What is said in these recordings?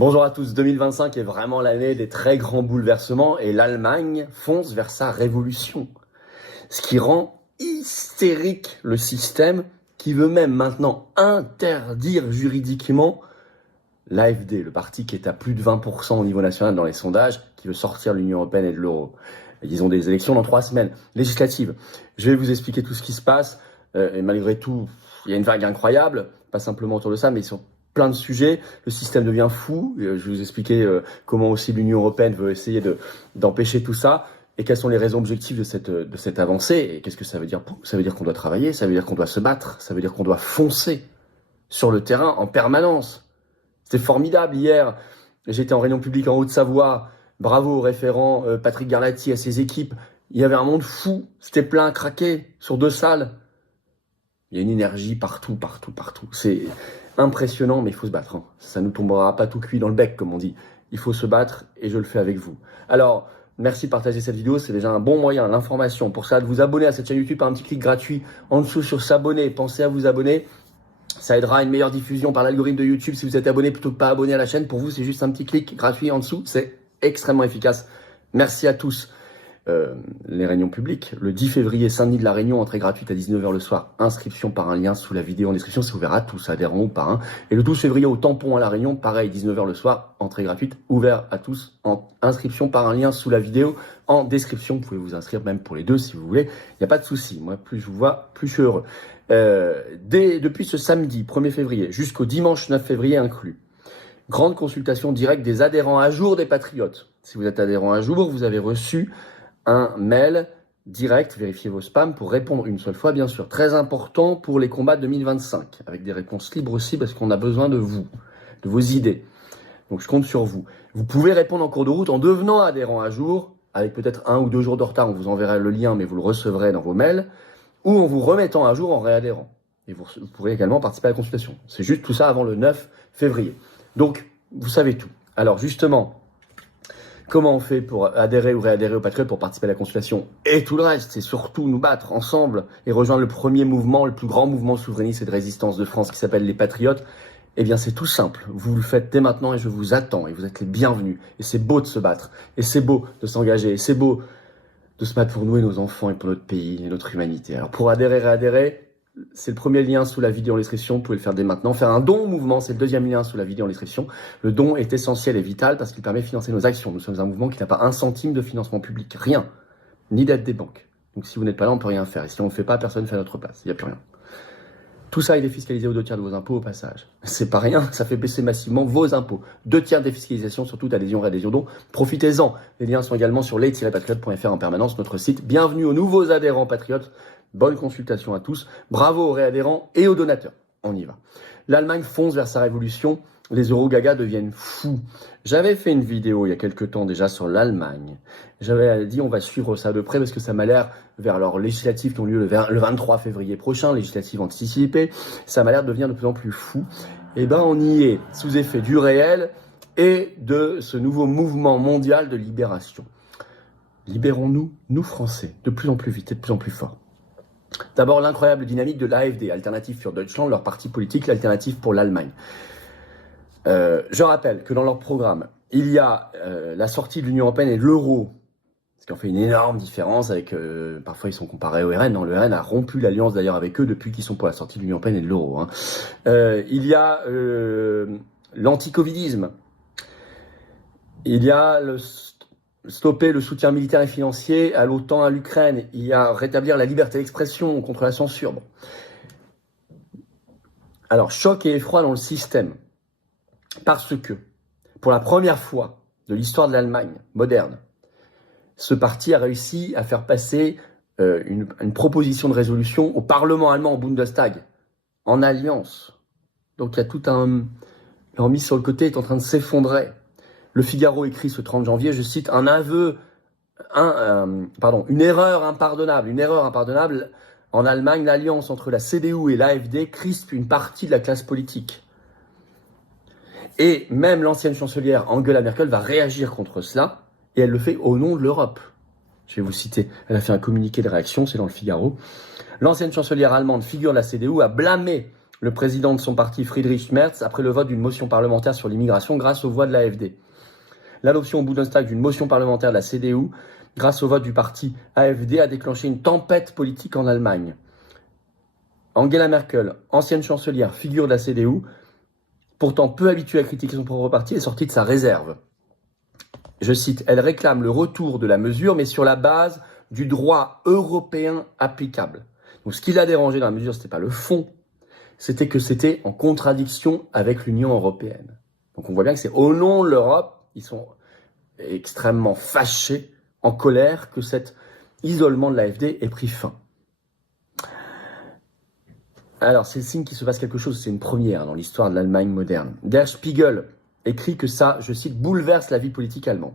Bonjour à tous, 2025 est vraiment l'année des très grands bouleversements et l'Allemagne fonce vers sa révolution. Ce qui rend hystérique le système qui veut même maintenant interdire juridiquement l'AfD, le parti qui est à plus de 20% au niveau national dans les sondages, qui veut sortir de l'Union européenne et de l'euro. Ils ont des élections dans 3 semaines, législatives. Je vais vous expliquer tout ce qui se passe et malgré tout, il y a une vague incroyable, pas simplement autour de ça, mais sur plein de sujets. Le système devient fou. Je vais vous expliquer comment aussi l'Union européenne veut essayer d'empêcher tout ça et quelles sont les raisons objectives de cette avancée et qu'est-ce que ça veut dire. Ça veut dire qu'on doit travailler, ça veut dire qu'on doit se battre, ça veut dire qu'on doit foncer sur le terrain en permanence. C'était formidable hier. J'étais en réunion publique en Haute-Savoie. Bravo au référent Patrick Garlati, à ses équipes. Il y avait un monde fou. C'était plein, craqué, sur 2 salles. Il y a une énergie partout. C'est impressionnant, mais il faut se battre. Ça ne nous tombera pas tout cuit dans le bec, comme on dit. Il faut se battre et je le fais avec vous. Alors, merci de partager cette vidéo. C'est déjà un bon moyen, l'information. Pour ça, de vous abonner à cette chaîne YouTube par un petit clic gratuit en dessous sur s'abonner. Pensez à vous abonner. Ça aidera à une meilleure diffusion par l'algorithme de YouTube si vous êtes abonné plutôt que pas abonné à la chaîne. Pour vous, c'est juste un petit clic gratuit en dessous. C'est extrêmement efficace. Merci à tous. Les réunions publiques. Le 10 février, Saint-Denis de la Réunion, entrée gratuite à 19h le soir. Inscription par un lien sous la vidéo en description. C'est ouvert à tous, adhérents ou pas. Et le 12 février au Tampon à la Réunion, pareil, 19h le soir, entrée gratuite, ouvert à tous. Inscription par un lien sous la vidéo en description. Vous pouvez vous inscrire même pour les deux si vous voulez. Il n'y a pas de souci. Moi, plus je vous vois, plus je suis heureux. Depuis ce samedi 1er février jusqu'au dimanche 9 février inclus, grande consultation directe des adhérents à jour des Patriotes. Si vous êtes adhérent à jour, vous avez reçu un mail direct, vérifiez vos spams pour répondre une seule fois, bien sûr. Très important pour les combats 2025, avec des réponses libres aussi, parce qu'on a besoin de vous, de vos idées. Donc je compte sur vous. Vous pouvez répondre en cours de route en devenant adhérent à jour, avec peut-être 1 ou 2 jours de retard, on vous enverra le lien, mais vous le recevrez dans vos mails, ou en vous remettant à jour en réadhérant. Et vous pourrez également participer à la consultation. C'est juste tout ça avant le 9 février. Donc, vous savez tout. Alors justement, comment on fait pour adhérer ou réadhérer au Patriote pour participer à la consultation et tout le reste, c'est surtout nous battre ensemble et rejoindre le premier mouvement, le plus grand mouvement souverainiste et de résistance de France qui s'appelle les Patriotes. Eh bien, c'est tout simple. Vous le faites dès maintenant et je vous attends et vous êtes les bienvenus. Et c'est beau de se battre et c'est beau de s'engager et c'est beau de se battre pour nous et nos enfants et pour notre pays et notre humanité. Alors, pour adhérer, réadhérer, c'est le premier lien sous la vidéo en description, vous pouvez le faire dès maintenant. Faire un don au mouvement, c'est le deuxième lien sous la vidéo en description. Le don est essentiel et vital parce qu'il permet de financer nos actions. Nous sommes un mouvement qui n'a pas 1 centime de financement public, rien, ni d'aide des banques. Donc si vous n'êtes pas là, on ne peut rien faire. Et si on ne le fait pas, personne ne fait à notre place, il n'y a plus rien. Tout ça est défiscalisé aux 2 tiers de vos impôts au passage. C'est pas rien, ça fait baisser massivement vos impôts. 2 tiers de défiscalisation sur toute adhésion, réadhésion, don. Profitez-en. Les liens sont également sur les-patriotes.fr en permanence, notre site. Bienvenue aux nouveaux adhérents patriotes. Bonne consultation à tous. Bravo aux réadhérents et aux donateurs. On y va. L'Allemagne fonce vers sa révolution. Les Eurogagas deviennent fous. J'avais fait une vidéo il y a quelques temps déjà sur l'Allemagne. J'avais dit on va suivre ça de près parce que ça m'a l'air, vers leurs législatives qui ont lieu le 23 février prochain, législatives anticipées, ça m'a l'air de devenir de plus en plus fou. Eh ben on y est, sous effet du réel et de ce nouveau mouvement mondial de libération. Libérons-nous, nous Français, de plus en plus vite et de plus en plus fort. D'abord, l'incroyable dynamique de l'AfD, Alternative für Deutschland, leur parti politique, l'alternative pour l'Allemagne. Je rappelle que dans leur programme, il y a la sortie de l'Union européenne et de l'euro, ce qui en fait une énorme différence avec, parfois ils sont comparés au RN, non, le RN a rompu l'alliance d'ailleurs avec eux depuis qu'ils sont pour la sortie de l'Union européenne et de l'euro. Il y a l'anticovidisme, il y a stopper le soutien militaire et financier à l'OTAN, à l'Ukraine. Il y a rétablir la liberté d'expression contre la censure. Bon. Alors, choc et effroi dans le système. Parce que, pour la première fois de l'histoire de l'Allemagne moderne, ce parti a réussi à faire passer une proposition de résolution au Parlement allemand, au Bundestag, en alliance. Donc, il y a tout un... Leur mise sur le côté est en train de s'effondrer. Le Figaro écrit ce 30 janvier, je cite, une erreur impardonnable. En Allemagne, l'alliance entre la CDU et l'AfD crispe une partie de la classe politique. Et même l'ancienne chancelière Angela Merkel va réagir contre cela, et elle le fait au nom de l'Europe. Je vais vous citer, elle a fait un communiqué de réaction, c'est dans le Figaro. L'ancienne chancelière allemande, figure de la CDU, a blâmé le président de son parti Friedrich Merz après le vote d'une motion parlementaire sur l'immigration grâce aux voix de l'AfD. L'adoption au Bundestag d'une motion parlementaire de la CDU grâce au vote du parti AfD a déclenché une tempête politique en Allemagne. Angela Merkel, ancienne chancelière, figure de la CDU, pourtant peu habituée à critiquer son propre parti, est sortie de sa réserve. Je cite, elle réclame le retour de la mesure, mais sur la base du droit européen applicable. Donc ce qui l'a dérangé dans la mesure, c'était pas le fond, c'était que c'était en contradiction avec l'Union européenne. Donc on voit bien que c'est au nom de l'Europe, ils sont extrêmement fâchés, en colère, que cet isolement de l'AfD ait pris fin. Alors, c'est le signe qu'il se passe quelque chose, c'est une première dans l'histoire de l'Allemagne moderne. Der Spiegel écrit que ça, je cite, bouleverse la vie politique allemande.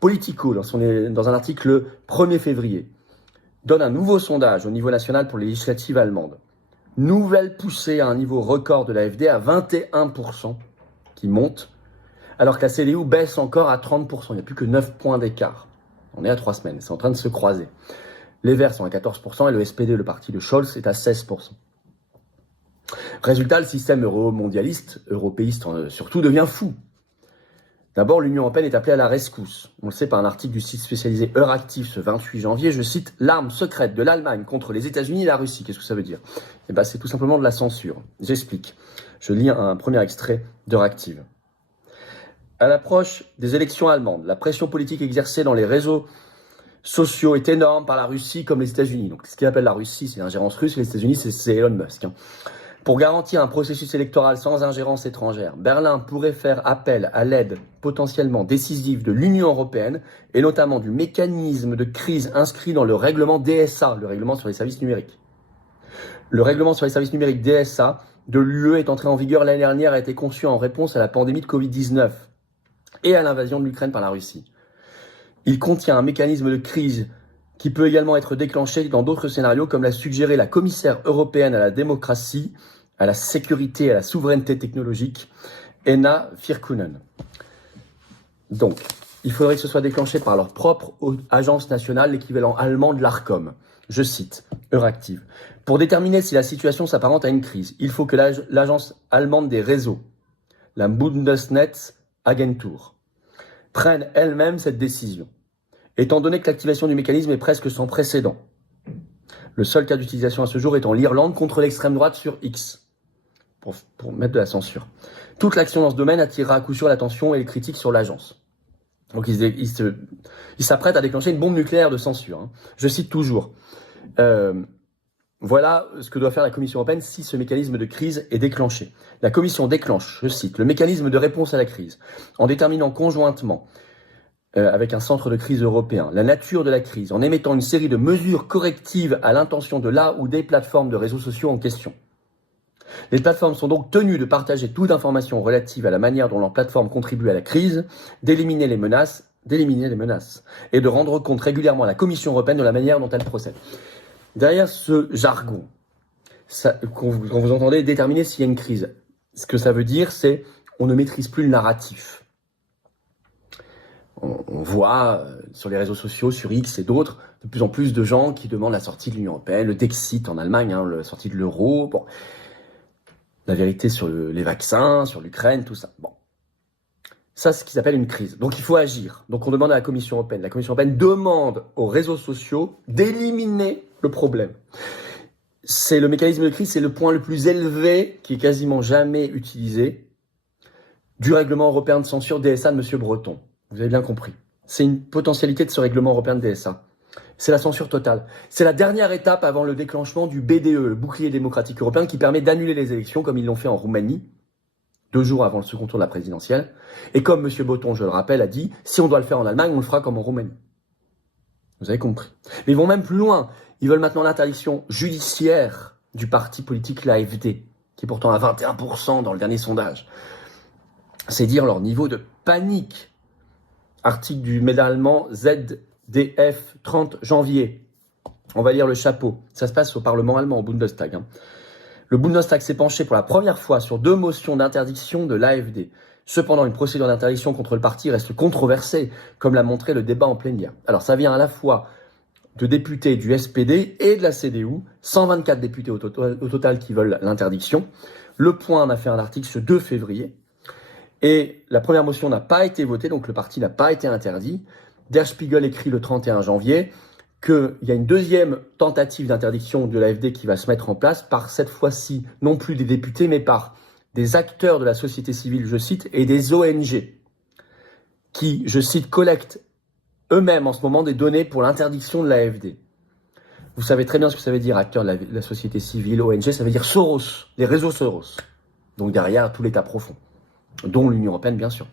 Politico, dans un article le 1er février, donne un nouveau sondage au niveau national pour les législatives allemandes. Nouvelle poussée à un niveau record de l'AfD à 21%, qui monte, alors que la CDU baisse encore à 30%. Il n'y a plus que 9 points d'écart. On est à 3 semaines, c'est en train de se croiser. Les Verts sont à 14% et le SPD, le parti de Scholz, est à 16%. Résultat, le système euro-mondialiste, européiste surtout, devient fou. D'abord, l'Union européenne est appelée à la rescousse. On le sait par un article du site spécialisé Euractiv ce 28 janvier, je cite « L'arme secrète de l'Allemagne contre les États-Unis et la Russie ». Qu'est-ce que ça veut dire? Eh ben, c'est tout simplement de la censure. J'explique. Je lis un premier extrait d'Euractiv. À l'approche des élections allemandes, la pression politique exercée dans les réseaux sociaux est énorme par la Russie comme les États-Unis. Donc, ce qu'il appelle la Russie, c'est l'ingérence russe, et les États-Unis, c'est Elon Musk. Pour garantir un processus électoral sans ingérence étrangère, Berlin pourrait faire appel à l'aide potentiellement décisive de l'Union européenne et notamment du mécanisme de crise inscrit dans le règlement DSA, le règlement sur les services numériques. Le règlement sur les services numériques DSA de l'UE est entré en vigueur l'année dernière et a été conçu en réponse à la pandémie de Covid-19 et à l'invasion de l'Ukraine par la Russie. Il contient un mécanisme de crise qui peut également être déclenché dans d'autres scénarios, comme l'a suggéré la commissaire européenne à la démocratie, à la sécurité et à la souveraineté technologique, Henna Virkkunen. Donc, il faudrait que ce soit déclenché par leur propre agence nationale, l'équivalent allemand de l'Arcom. Je cite, Euractiv. Pour déterminer si la situation s'apparente à une crise, il faut que l'agence allemande des réseaux, la Bundesnetzagentur, prenne elle-même cette décision. Étant donné que l'activation du mécanisme est presque sans précédent. Le seul cas d'utilisation à ce jour étant l'Irlande contre l'extrême droite sur X, pour mettre de la censure. Toute l'action dans ce domaine attirera à coup sûr l'attention et les critiques sur l'agence. Donc il s'apprête à déclencher une bombe nucléaire de censure. Je cite toujours. Voilà ce que doit faire la Commission européenne si ce mécanisme de crise est déclenché. La Commission déclenche, je cite, le mécanisme de réponse à la crise en déterminant conjointement avec un centre de crise européen, la nature de la crise, en émettant une série de mesures correctives à l'intention de la ou des plateformes de réseaux sociaux en question. Les plateformes sont donc tenues de partager toute information relative à la manière dont leur plateforme contribue à la crise, d'éliminer les menaces, et de rendre compte régulièrement à la Commission européenne de la manière dont elle procède. Derrière ce jargon, quand vous entendez déterminer s'il y a une crise, ce que ça veut dire, c'est on ne maîtrise plus le narratif. On voit sur les réseaux sociaux, sur X et d'autres, de plus en plus de gens qui demandent la sortie de l'Union européenne, le Dexit en Allemagne, la sortie de l'euro, bon, la vérité sur les vaccins, sur l'Ukraine, tout ça. Bon, ça c'est ce qui s'appelle une crise. Donc il faut agir. Donc on demande à la Commission européenne. La Commission européenne demande aux réseaux sociaux d'éliminer le problème. C'est le mécanisme de crise, c'est le point le plus élevé qui est quasiment jamais utilisé du règlement européen de censure DSA de M. Breton. Vous avez bien compris. C'est une potentialité de ce règlement européen de DSA. C'est la censure totale. C'est la dernière étape avant le déclenchement du BDE, le bouclier démocratique européen, qui permet d'annuler les élections comme ils l'ont fait en Roumanie, 2 jours avant le second tour de la présidentielle. Et comme M. Breton, je le rappelle, a dit, si on doit le faire en Allemagne, on le fera comme en Roumanie. Vous avez compris. Mais ils vont même plus loin. Ils veulent maintenant l'interdiction judiciaire du parti politique l'AfD, qui est pourtant à 21% dans le dernier sondage. C'est dire leur niveau de panique. Article du média allemand ZDF 30 janvier. On va lire le chapeau. Ça se passe au Parlement allemand, au Bundestag. Le Bundestag s'est penché pour la première fois sur 2 motions d'interdiction de l'AfD. Cependant, une procédure d'interdiction contre le parti reste controversée, comme l'a montré le débat en plénière. Alors, ça vient à la fois de députés du SPD et de la CDU, 124 députés au total qui veulent l'interdiction. Le Point en a fait un article ce 2 février. Et la première motion n'a pas été votée, donc le parti n'a pas été interdit. Der Spiegel écrit le 31 janvier qu'il y a une deuxième tentative d'interdiction de l'AfD qui va se mettre en place par cette fois-ci non plus des députés, mais par des acteurs de la société civile, je cite, et des ONG qui, je cite, collectent eux-mêmes en ce moment des données pour l'interdiction de l'AfD. Vous savez très bien ce que ça veut dire, acteurs de la société civile, ONG, ça veut dire Soros, les réseaux Soros. Donc derrière, tout l'État profond, dont l'Union européenne, bien sûr.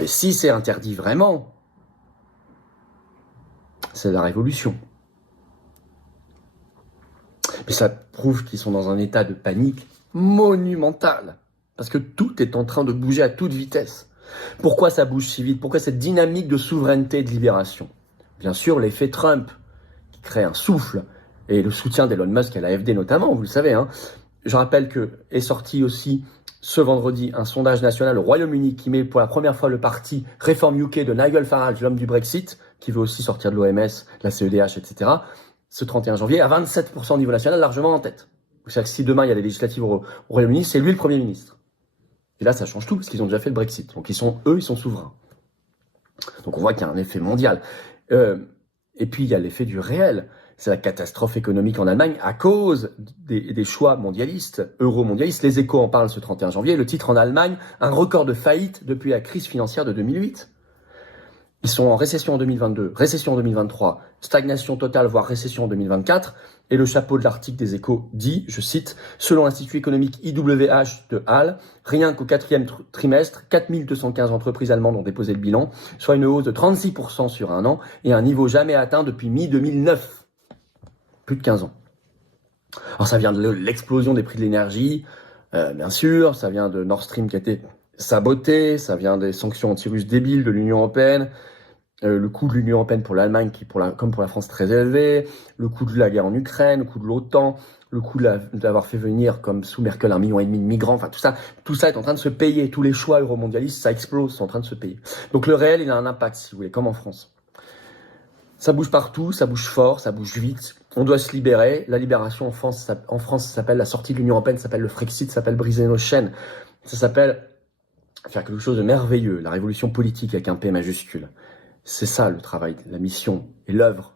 Mais si c'est interdit vraiment, c'est la révolution. Mais ça prouve qu'ils sont dans un état de panique monumental. Parce que tout est en train de bouger à toute vitesse. Pourquoi ça bouge si vite? Pourquoi cette dynamique de souveraineté et de libération? Bien sûr, l'effet Trump, qui crée un souffle, et le soutien d'Elon Musk à l'AfD notamment, vous le savez. Hein. Je rappelle que est sorti aussi ce vendredi un sondage national au Royaume-Uni qui met pour la première fois le parti Reform UK de Nigel Farage, l'homme du Brexit, qui veut aussi sortir de l'OMS, la CEDH, etc., ce 31 janvier, à 27% au niveau national, largement en tête. C'est-à-dire que si demain il y a des législatives au Royaume-Uni, c'est lui le Premier ministre. Et là, ça change tout, parce qu'ils ont déjà fait le Brexit. Donc ils sont souverains. Donc on voit qu'il y a un effet mondial. Et puis il y a l'effet du réel. C'est la catastrophe économique en Allemagne à cause des choix mondialistes, euro-mondialistes. Les Échos en parlent ce 31 janvier. Le titre en Allemagne, un record de faillite depuis la crise financière de 2008. Ils sont en récession en 2022, récession en 2023, stagnation totale, voire récession en 2024. Et le chapeau de l'article des Échos dit, je cite, « Selon l'Institut économique IWH de Halle, rien qu'au 4e trimestre, 4215 entreprises allemandes ont déposé le bilan, soit une hausse de 36% sur un an et un niveau jamais atteint depuis mi-2009. » Plus de 15 ans. Alors ça vient de l'explosion des prix de l'énergie, bien sûr, ça vient de Nord Stream qui a été saboté, ça vient des sanctions anti-russes débiles de l'Union européenne, le coût de l'Union européenne pour l'Allemagne qui, comme pour la France, très élevé, le coût de la guerre en Ukraine, le coût de l'OTAN, le coût d'avoir fait venir, comme sous Merkel, 1,5 million de migrants, enfin tout ça est en train de se payer. Tous les choix euromondialistes, ça explose, c'est en train de se payer. Donc le réel, il a un impact, si vous voulez, comme en France. Ça bouge partout, ça bouge fort, ça bouge vite. On doit se libérer. La libération en France, ça s'appelle la sortie de l'Union européenne, ça s'appelle le Frexit, ça s'appelle briser nos chaînes. Ça s'appelle faire quelque chose de merveilleux, la révolution politique avec un P majuscule. C'est ça le travail, la mission et l'œuvre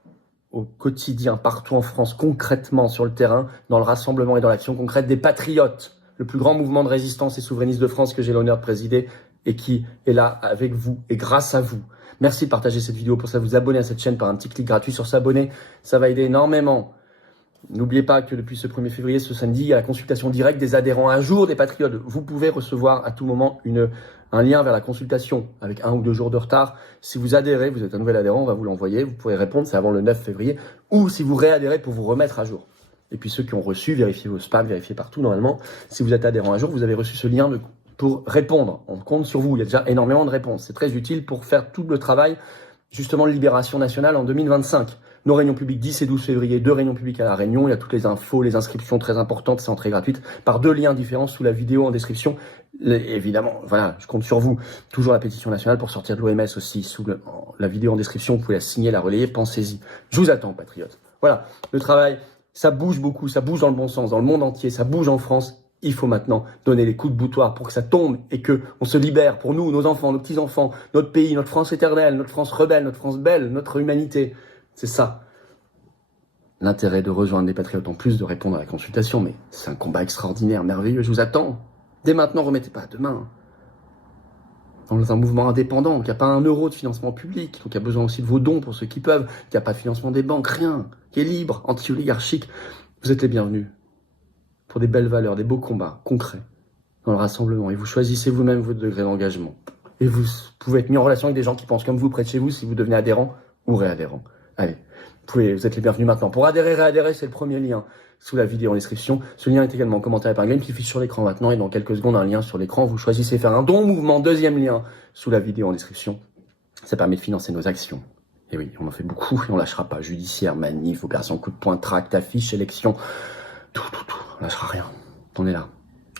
au quotidien, partout en France, concrètement sur le terrain, dans le rassemblement et dans l'action concrète des patriotes. Le plus grand mouvement de résistance et souverainiste de France que j'ai l'honneur de présider et qui est là avec vous et grâce à vous. Merci de partager cette vidéo, pour ça vous abonner à cette chaîne par un petit clic gratuit sur s'abonner, ça va aider énormément. N'oubliez pas que depuis ce 1er février, ce samedi, il y a la consultation directe des adhérents à jour des Patriotes. Vous pouvez recevoir à tout moment un lien vers la consultation avec 1 ou 2 jours de retard. Si vous adhérez, vous êtes un nouvel adhérent, on va vous l'envoyer. Vous pourrez répondre, c'est avant le 9 février. Ou si vous réadhérez pour vous remettre à jour. Et puis ceux qui ont reçu, vérifiez vos spams, vérifiez partout normalement. Si vous êtes adhérent à jour, vous avez reçu ce lien pour répondre. On compte sur vous, il y a déjà énormément de réponses. C'est très utile pour faire tout le travail justement de libération nationale en 2025. Nos réunions publiques 10 et 12 février, 2 réunions publiques à La Réunion. Il y a toutes les infos, les inscriptions très importantes, c'est entrée gratuite, par 2 liens différents sous la vidéo en description. Évidemment, voilà, je compte sur vous. Toujours la pétition nationale pour sortir de l'OMS aussi, sous la vidéo en description. Vous pouvez la signer, la relayer, pensez-y. Je vous attends, patriotes. Voilà, le travail, ça bouge beaucoup, ça bouge dans le bon sens, dans le monde entier, ça bouge en France. Il faut maintenant donner les coups de boutoir pour que ça tombe et que on se libère pour nous, nos enfants, nos petits-enfants, notre pays, notre France éternelle, notre France rebelle, notre France belle, notre humanité. C'est ça l'intérêt de rejoindre les patriotes, en plus de répondre à la consultation. Mais c'est un combat extraordinaire, merveilleux, je vous attends. Dès maintenant, remettez pas à demain. Dans un mouvement indépendant, qui n'a pas 1 euro de financement public, donc il y a besoin aussi de vos dons pour ceux qui peuvent, qui n'a pas de financement des banques, rien, qui est libre, anti-oligarchique. Vous êtes les bienvenus pour des belles valeurs, des beaux combats concrets dans le rassemblement. Et vous choisissez vous-même votre degré d'engagement. Et vous pouvez être mis en relation avec des gens qui pensent comme vous près de chez vous si vous devenez adhérent ou réadhérent. Allez, vous êtes les bienvenus maintenant. Pour adhérer, réadhérer, c'est le premier lien sous la vidéo en description. Ce lien est également en commentaire épinglé qui affiche sur l'écran maintenant. Et dans quelques secondes, un lien sur l'écran. Vous choisissez faire un don mouvement. 2e lien sous la vidéo en description. Ça permet de financer nos actions. Et oui, on en fait beaucoup et on lâchera pas. Judiciaire, manif, opération coup de poing, tract, affiche, élection. Tout. On lâchera rien. On est là.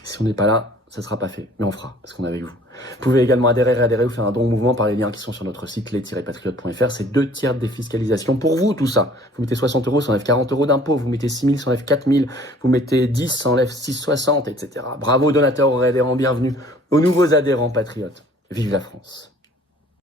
Si on n'est pas là, ça sera pas fait, mais on fera, parce qu'on est avec vous. Vous pouvez également adhérer ou faire un don au mouvement par les liens qui sont sur notre site les-patriotes.fr. C'est 2 tiers de défiscalisation pour vous, tout ça. Vous mettez 60 euros, ça enlève 40 euros d'impôts. Vous mettez 6 000, ça enlève 4 000. Vous mettez 10, ça enlève 6,60, etc. Bravo donateurs ou adhérents, bienvenue aux nouveaux adhérents patriotes. Vive la France.